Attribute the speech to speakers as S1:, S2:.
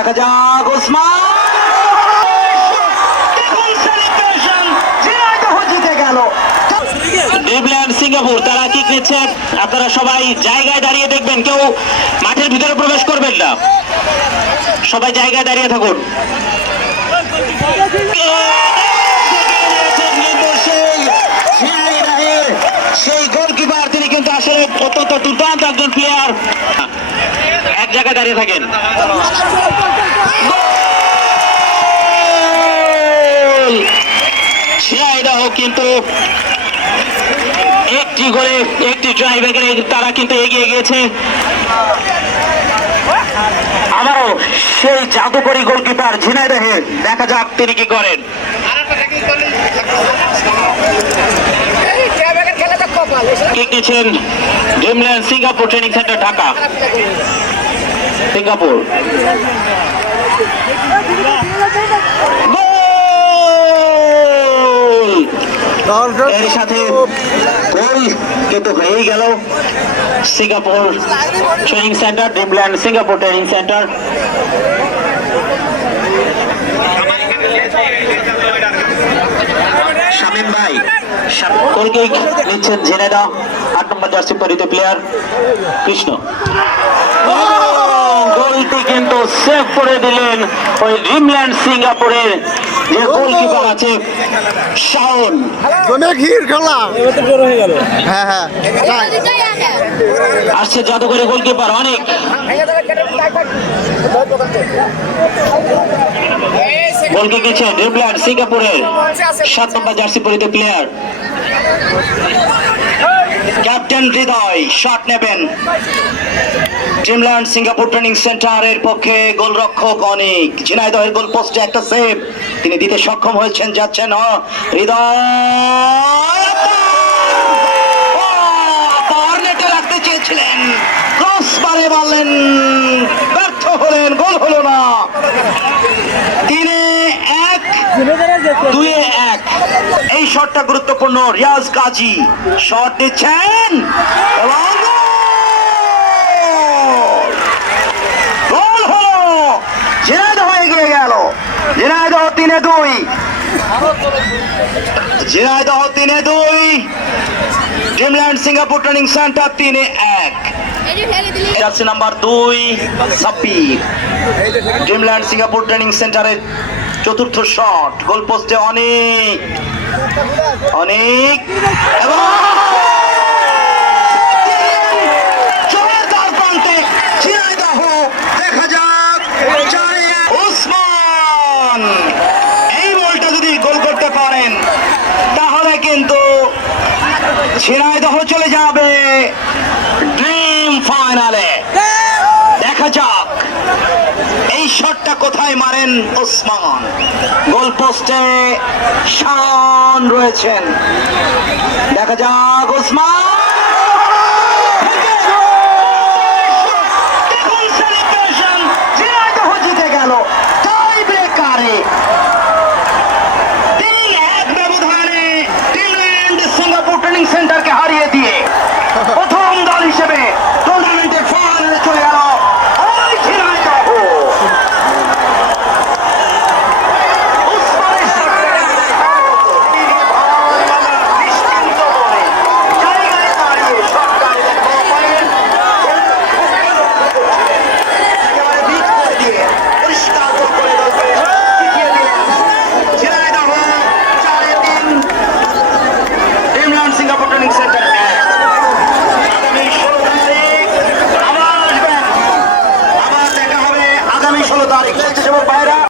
S1: দেখা যাক, ওসমান।
S2: সিঙ্গাপুর, তারা কিক নিচ্ছে আপনারা সবাই জায়গায় দাঁড়িয়ে দেখবেন, কেউ মাঠের ভিতরে প্রবেশ করবেন না। সবাই জায়গায় দাঁড়িয়ে থাকুন। সেই গোলকিপার, তিনি কিন্তু আসলে অত্যন্ত দুর্দান্ত একজন প্লেয়ার জায়গায় দাঁড়িয়ে থাকেন! ঝিনাইদহ কিন্তু একটি করে একটি ড্রাইভার তারা কিন্তু এগিয়ে গিয়েছে। আবারও সেই জাদুকরী গোলকিপার ঝিনাইদহে দেখা যাক তিনি কি করেন। কিক নিচ্ছেন Dreamland Singapore training centre Dhaka. Singapore. এর সাথে গোল কিন্তু হয়েই গেল Singapore training centre, Dreamland Singapore training centre. Shamim ভাই গোলকে নিচ্ছেন ঝিনেদা আট নম্বর জার্সি পরিত প্লেয়ার কৃষ্ণ। সেভ করে দিলেন ওই ড্রিমল্যান্ড সিঙ্গাপুরের যে গোলকিপার আছে শাওন।
S3: জমে ঘির খেলা হ্যাঁ হ্যাঁ।
S2: আসছে জাদুঘরে গোলকিপার অনেক। গোলকে গেছে ড্রিমল্যান্ড সিঙ্গাপুরের। সাত নম্বর জার্সি পরিত প্লেয়ার ক্যাপ্টেন হৃদয় শট নেবেন। ড্রিমল্যান্ড সিঙ্গাপুর ট্রেনিং সেন্টারের পক্ষে গোলরক্ষক অনেক ঝিনাইদহের গোল পোস্টে একটা সেভ তিনি দিতে সক্ষম হয়েছেন যাচ্ছেন হৃদয় রাখতে চেয়েছিলেন। ক্রস বারে মারলেন, ব্যর্থ হলেন, গোল হলো না। এই শটটা গুরুত্বপূর্ণ। রিয়াজ কাজী শট দিচ্ছেন। এবং! গোল। হলো। ঝিনাইদহ এগিয়ে গেল। ঝিনাইদহ তিনে দুই। ঝিনাইদহ তিনে দুই। ড্রিমল্যান্ড সিঙ্গাপুর ট্রেনিং সেন্টার তিনে এক জার্সি নাম্বার দুই সাব্বির ড্রিমল্যান্ড সিঙ্গাপুর ট্রেনিং সেন্টারের চতুর্থ শট গোল পোস্টে অনেক। অনেক। এই বলটা যদি গোল করতে পারেন, তাহলে কিন্তু ঝিনাইদহ চলে যাবে। ড্রিম ফাইনালে দেখা যাক, এই শটটা কোথায় মারেন ওসমান। গোল পোস্টে শান রয়েছেন। দেখা যাক, ওসমান।